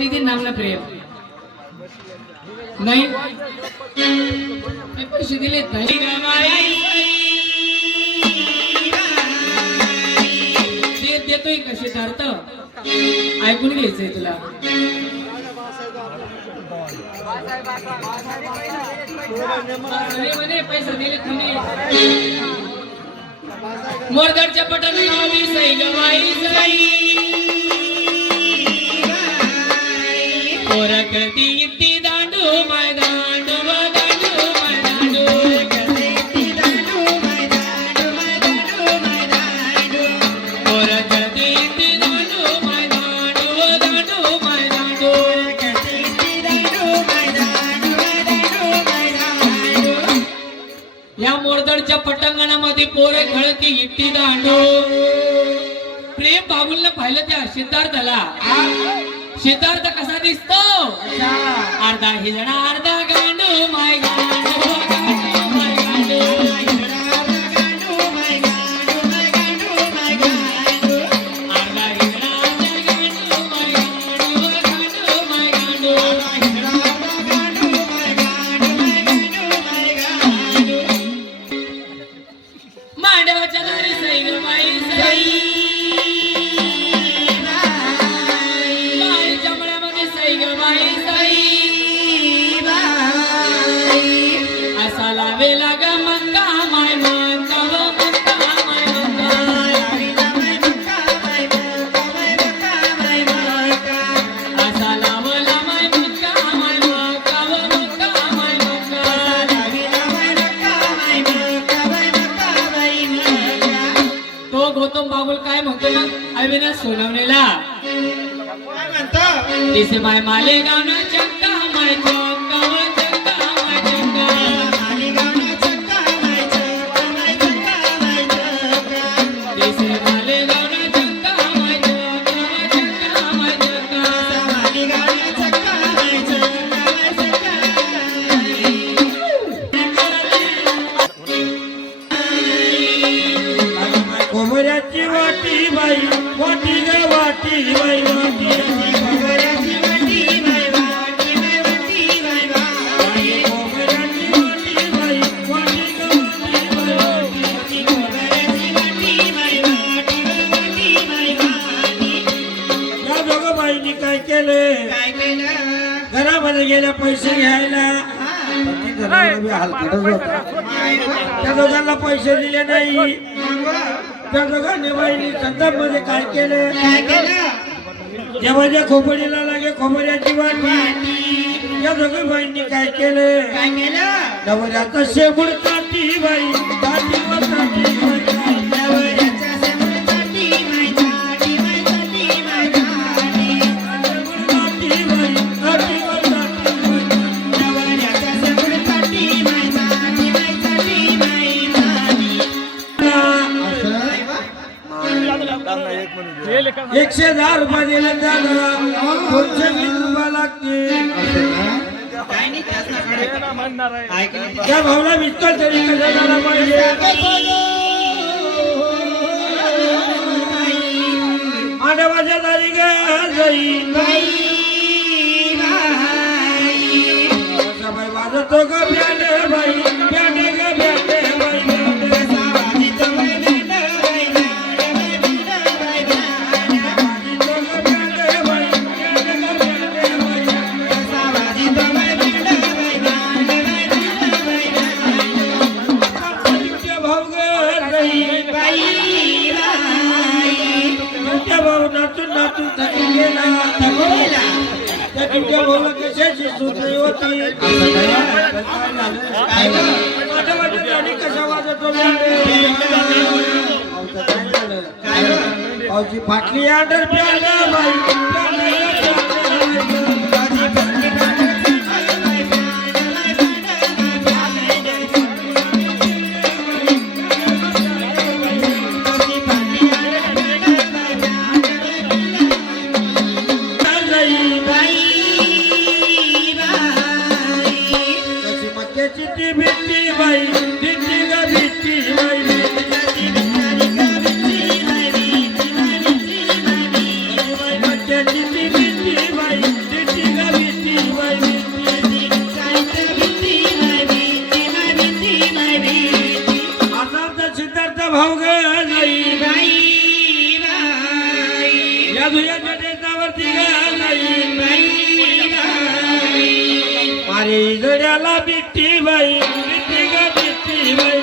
दीदी नामला प्रेम नाही पैसे दिलेत नाही देतोय कसे अर्थ ऐकून घ्यायचंय तुला म्हणे पैसे दिले तुम्ही मोरगडच्या पटांगणामध्ये सई गवाई सई पोरकती इत्ती दांडू माय दांडू दांडू माय दांडू इत्ती दांडू माय दांडू माय दांडू माय दांडू पोरकती इत्ती दांडू माय दांडू दांडू माय दांडू इत्ती दांडू माय दांडू दांडू माय दांडू या मोरगडच्या पटांगणामध्ये पोरे खेळती इत्ती दांडू प्रेम बाबूलला पाहिलं त्या सिद्धार्थाला सिद्धार्थ कसा दिसतो अर्धा हिजडा अर्धा गांडू माय गांडू गांडू माय गांडू गांडू माय गांडू माय गांडू माय गांडू अर्धा हिजडा अर्धा गांडू माय गांडू गांडू माय गांडू अर्धा हिजडा अर्धा गांडू माय गांडू माय गांडू मांडवाच्या दारी सई ग बाई सई सोनवणेला तिसे माय मालेगाव ना चक्का माय चक्का चक्का माय चक्का मालेगाव ना चक्का माय चक्का माय चक्का माय चक्का तिसे मालेगाव ना चक्का माय चक्का चक्का माय चक्का मालेगाव ना चक्का माय चक्का माय चक्का कोमऱ्याची वाटी बाई वाटी ग वाटी बाई वाटी कोमऱ्याची वाटी बाई वाटी बाई वाटी बाई कोमऱ्याची वाटी बाई वाटी ग वाटी बाई वाटी कोमऱ्याची वाटी बाई वाटी बाई वाटी या दोघं बाईंनी काय केलं घरामध्ये गेल्या पैसे घ्यायला हलकटच होता त्या दोघांना पैसे दिले नाही त्या दोघांनी बाईंनी संताप मध्ये काय केलं जेव्हा खोपडीला लागे खोबऱ्याची वाटी या दोघं बाईंनी काय केलं नवऱ्याचा शेबूड काठी बाई काठी वर काठी ₹110 दिले त्याला 220 रुपये लागतील त्या भावना विकत तरी कसा झाला पाहिजे आडवाच्या दारी ग जाई बाई वाजतो ग ब्याने बाई ब्याने ग ब्याने बाई कशाची सुचली होती कशा वाजतो फाटली आडर प्याला बाई भाऊ ग जाई बाई बाई या दुयाच्या टेचावरती ग जाई बाई बाई मारे जड्याला बिट्टी बाई बिट्टी ग बिट्टी बाई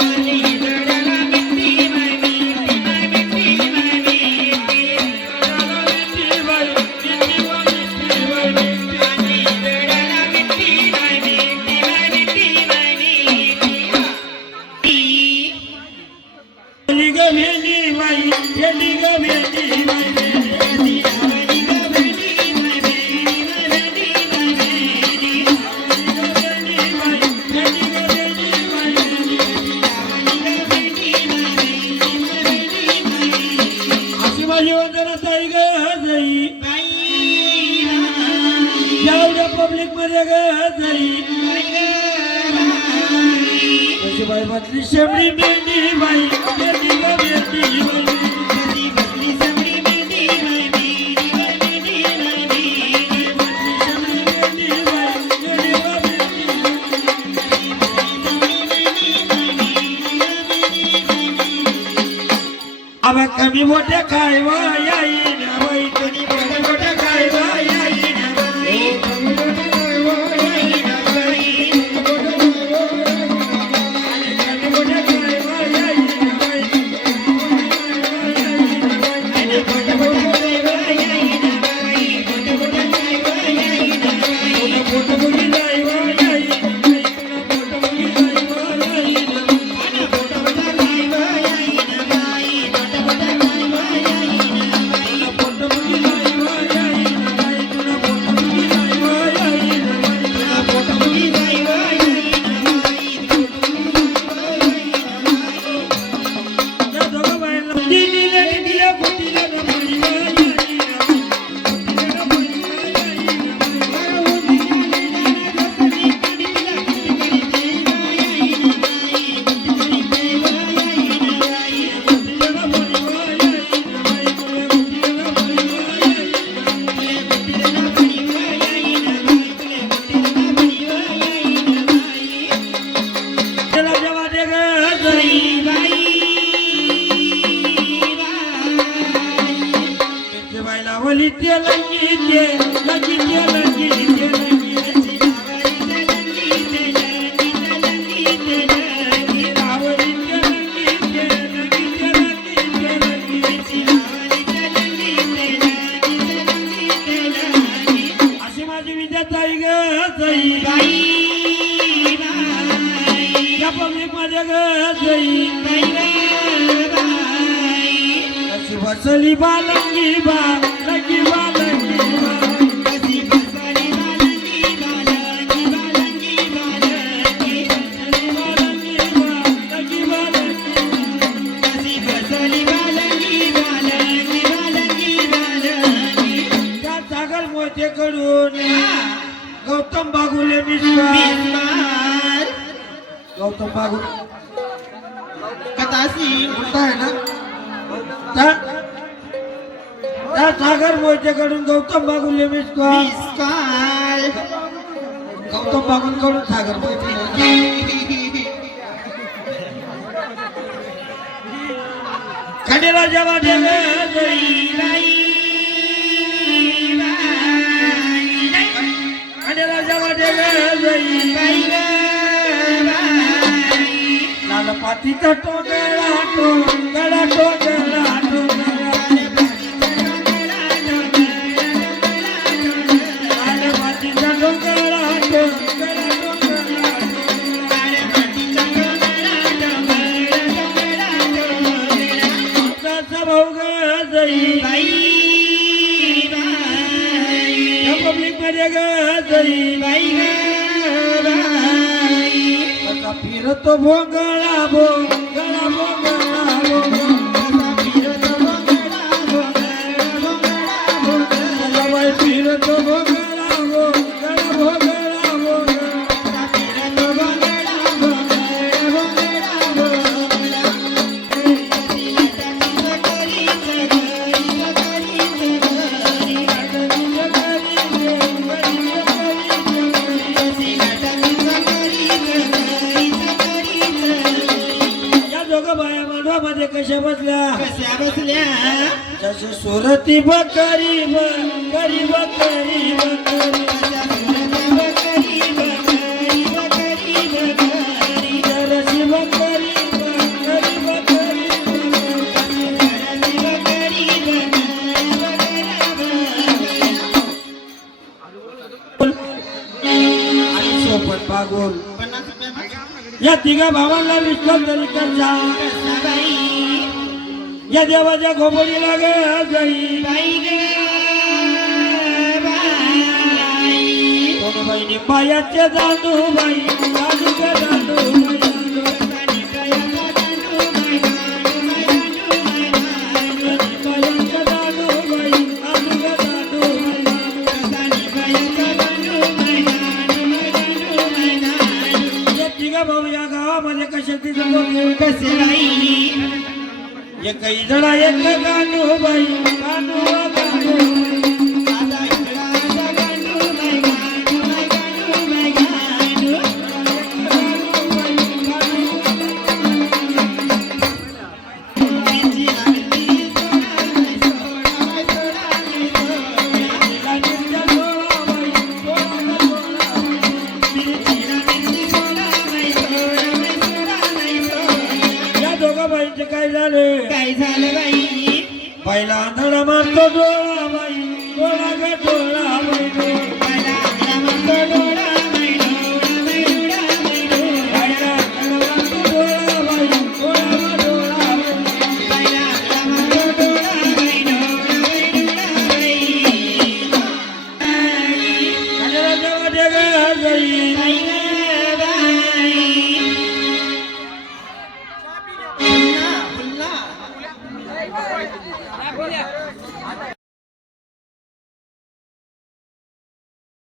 मारी जडाला बिट्टी बाई बिट्टी बाई बिट्टी बाई बिट्टी जड्याला बिट्टी बाई बिट्टी व बिट्टी बाई बिट्टी मारी जडाला बिट्टी बाई बिट्टी बाई बिट्टी बाई बिट्टी भेंडी ग भेंडी बाई भेंडी ग भेंडी बाई भेंडी आवडी ग भेंडी बाई भेंडी बाई भेंडी बाई भेंडी बाई भेंडी ग भेंडी बाई भेंडी आवडी ग भेंडी बाई भेंडी बाई भेंडी बाई अशी माझी वंदना ताई ग जाई बाई बाई एवढ्या पब्लिक मध्ये ग जाई अशी बाई म्हटली शेमडी भेंडी बाई भेंडी ग भेंडी बाई कधी बसली सगळी भेंडी बाई भेंडी बाई भेंडी बाई भेंडी शेमडी भेंडी बाई भेंडी ग भेंडी अब कमी मोठ्या काय व येईन बाई कमी मोठ्या काय व येईन बाई कमी मोठ्या काय व येईन बाई कमी मोठ्या काय व येईन बाई पोट मुली जाई व येईन पोट मुली जाई व येईन पोट मुली जाई व येईन बाई तुला पोट मुली जाई व येईन त्या दोघं बाईला दिलीला दिल्या फुटीला न पडी व येईन फुटीला न पडी व येईन फुटीला न पडी व येईन बाई तुला फुटीला न पडी व येईन त्याला जेव्हा दे ग जाई ते बाईला वली ते लंगी ते लंगी ते लंगी ते लंगी आवडी ते लंगी ते लंगी ते लंगी ते लंगी अशी माझी विद्या ताई ग जाई या पब्लिक मध्ये ग जाई अशी बसली बालंगी बा लंगी बा लंगी बा बालंगी बा लंगी बा लंगी त्या सागर मोठे कडून गौतम बागुले मिश्रा गौतम बागुले मोठा आहे ना त्या सागर मोहितेकडून गौतम बागुले मिश्रा गौतम बागुलकडून सागर मोहिते खंडेला जेव्हा देवे खंडेला जेव्हा देवे लाल पातीचा टोकळा टोकळा टोकळा टोकळा लाल पातीचा टोकळा टोकळा टोकळा आमचा भाऊ ग जाई पब्लिक मध्ये ग जाई आता फिरतो भोंगळा भोंगळा भोंगळा भोंगळा फिरतो भोंगळा भोंगळा भोंगळा दोघं बाया मांडवामध्ये कशा बसल्या कशा बसल्या जसे सुरती बकरी बकरी बकरी बकरी बकरी बकरी बकरी बकरी जरसी बकरी बकरी बकरी आणि सोबत पागोल या तिघा भावांना विश्वास तरी करजा या देवाच्या खोपडीला गे जाई कोण बहिणी पायाचे दांडू बाई दांडू ग दांडू भाऊ या गावामध्ये कशाची कसे बाई एक जणा एक गांडू बाई गांडू गांडू आता इकडा गांडू बाई गांडू बाई गांडू बाई गांडू काय झाले काय झालं बाई पहिला आंधळा मारतो डोळा बाई डोळा ग डोळा बाई पहिला आंधळा मारतो डोळा बाई डोळा बाई डोळा बाई पहिला आंधळा मारतो डोळा बाई डोळा ग डोळा बाई पहिला आंधळा मारतो डोळा बाई डोळा बाई गजराच्या मध्ये ग जाई बाई पुन्हा पुन्हा